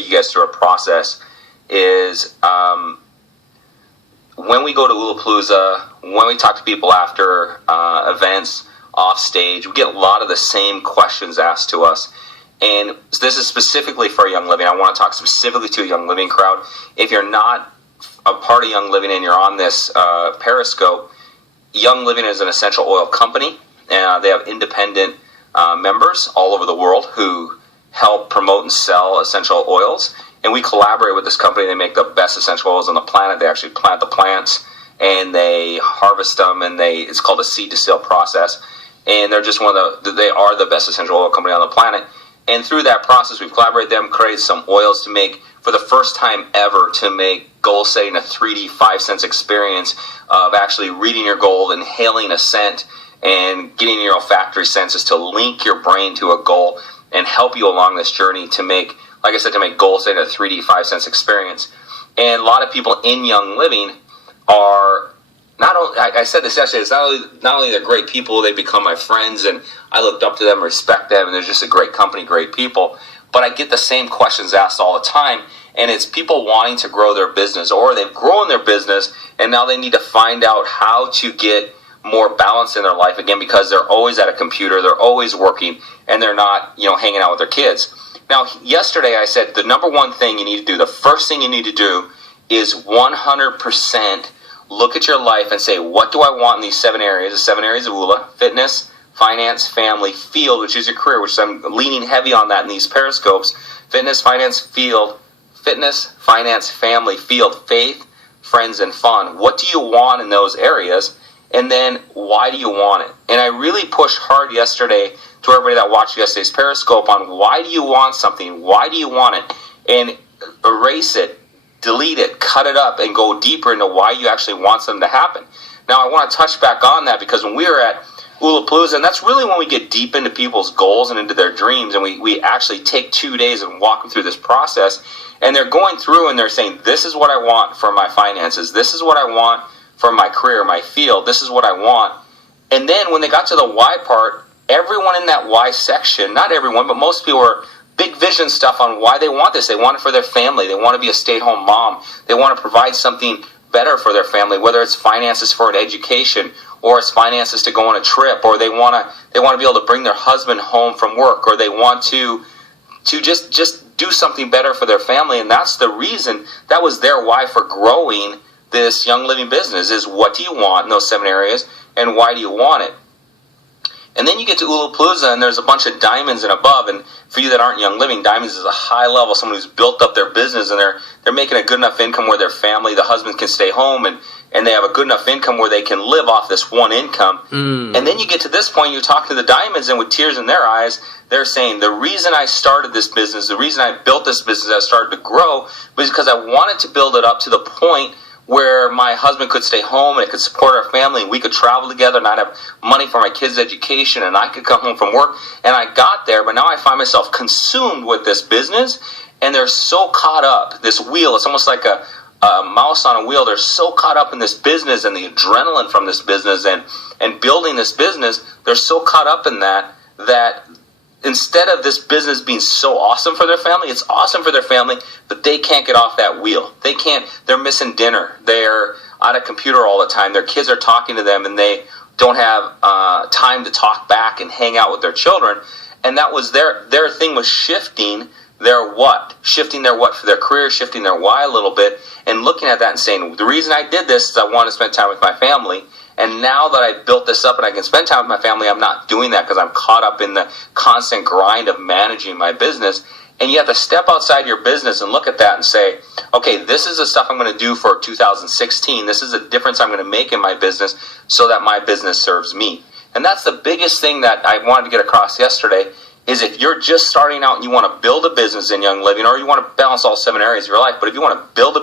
you guys through a process is when we go to Ulapalooza, when we talk to people after events, off stage, we get a lot of the same questions asked to us. And this is specifically for Young Living. I want to talk specifically to a Young Living crowd. If you're not a part of Young Living and you're on this Periscope, Young Living is an essential oil company. They have independent members all over the world who help promote and sell essential oils. And we collaborate with this company. They make the best essential oils on the planet. They actually plant the plants and they harvest them, and it's called a seed to sale process. And they're just they are the best essential oil company on the planet. And through that process, we've collaborated with them, created some oils to make, for the first time ever, to make goal setting a 3D 5 sense experience of actually reading your goal, inhaling a scent, and getting your olfactory senses to link your brain to a goal and help you along this journey to make, like I said, to make goal setting a 3D 5 sense experience. And a lot of people in Young Living are not only, I said this yesterday, it's not only they're great people, they become my friends, and I looked up to them, respect them, and they're just a great company, great people. But I get the same questions asked all the time, and it's people wanting to grow their business, or they've grown their business, and now they need to find out how to get more balance in their life again, because they're always at a computer, they're always working, and they're not, hanging out with their kids. Now, yesterday I said the number one thing you need to do, the first thing you need to do is 100% look at your life and say, what do I want in these 7 areas? The 7 areas of ULA: fitness, finance, family, field, which is your career, which I'm leaning heavy on that in these Periscopes. Fitness, finance, family, field, faith, friends, and fun. What do you want in those areas? And then why do you want it? And I really pushed hard yesterday to everybody that watched yesterday's Periscope on why do you want something? Why do you want it? And erase it, delete it, cut it up, and go deeper into why you actually want something to happen. Now, I want to touch back on that, because when we were at Ulapalooza, and that's really when we get deep into people's goals and into their dreams, and we actually take 2 days and walk them through this process, and they're going through and they're saying, this is what I want for my finances, this is what I want for my career, my field, this is what I want. And then when they got to the why part, everyone in that why section, not everyone, but most people were big vision stuff on why they want this. They want it for their family. They want to be a stay-at-home mom. They want to provide something better for their family, whether it's finances for an education, or it's finances to go on a trip, or they want to be able to bring their husband home from work, or they want to just do something better for their family. And that's the reason, that was their why for growing this Young Living business, is what do you want in those 7 areas, and why do you want it? And then you get to Ulapalooza, and there's a bunch of diamonds and above. And for you that aren't Young Living, diamonds is a high level, someone who's built up their business, and they're making a good enough income where their family, the husband, can stay home, and they have a good enough income where they can live off this one income. And then you get to this point, you talk to the diamonds, and with tears in their eyes, they're saying, the reason I started this business, the reason I built this business, I started to grow, was because I wanted to build it up to the point where my husband could stay home and it could support our family, and we could travel together, and I'd have money for my kids' education, and I could come home from work. And I got there, but now I find myself consumed with this business, and they're so caught up, this wheel, it's almost like a mouse on a wheel. They're so caught up in this business and the adrenaline from this business and building this business, they're so caught up in that instead of this business being so awesome for their family, it's awesome for their family, but they can't get off that wheel. They're missing dinner. They're on a computer all the time. Their kids are talking to them, and they don't have time to talk back and hang out with their children. And that was their thing, was shifting their what for their career, shifting their why a little bit, and looking at that and saying, the reason I did this is I want to spend time with my family. And now that I built this up and I can spend time with my family, I'm not doing that because I'm caught up in the constant grind of managing my business. And you have to step outside your business and look at that and say, okay, this is the stuff I'm going to do for 2016. This is the difference I'm going to make in my business so that my business serves me. And that's the biggest thing that I wanted to get across yesterday, is if you're just starting out and you want to build a business in Young Living, or you want to balance all 7 areas of your life, but if you want to build a